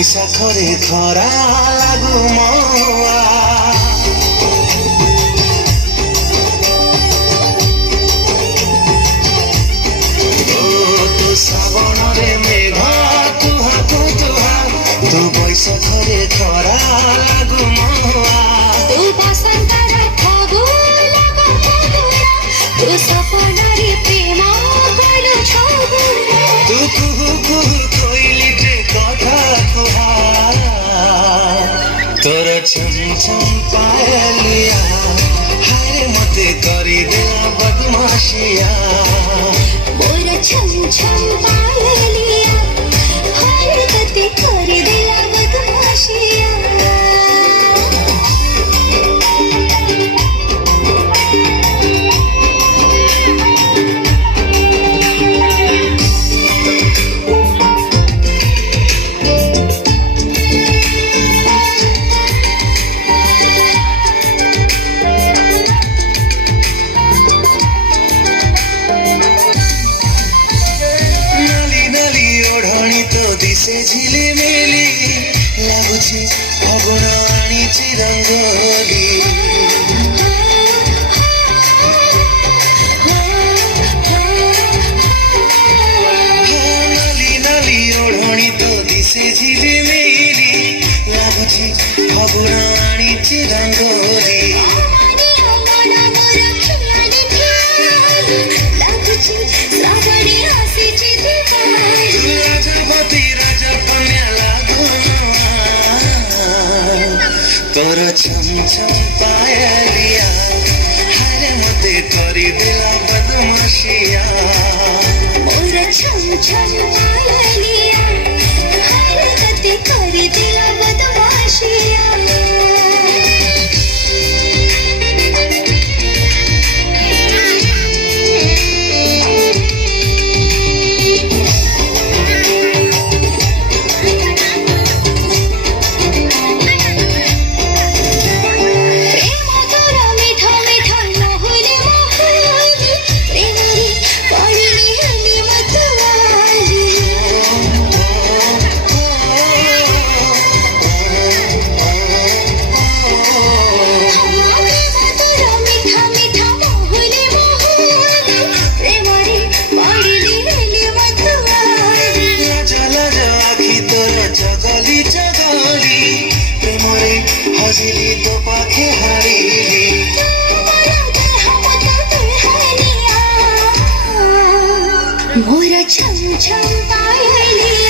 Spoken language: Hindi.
বৈশাখরে খরা লাগু মা শ্রাবণরে মেঘ তুহা তুহা তু বৈশাখরে খরা লাগু মা তু বসন্তর ফাগুন ফাগুনা তু সপনরে প্রেম কইলো ছগুনা তু কুহু কুহু কইলিতে কথা কুহা তোর ছম ছম পায়লিয়া হায় মতে করি দেলা বদমাশিয়া मोर छम छम पायलिया हरकते कर दिला बदमाशिया दिसे झिलिमिली लाଗୁଛି ଫଗୁଣ ଆଣିଛି ରଙ୍ଗୋଲି ନାଲି ନାଲି ଓଢ଼ଣୀ ତ ଦିଶେ ଝିଲିମିଲି ଲାଗୁଛି ଫଗୁଣ ଆଣିଛି ରଙ୍ଗୋଲି तोर छम छम पायलिया हरे मते करी दिला बदमाशिया मोर छम छम पायलिया हरकते कर दिला बदमाशिया हजिली तो पाखे हारिली मोर छम छम पायलिया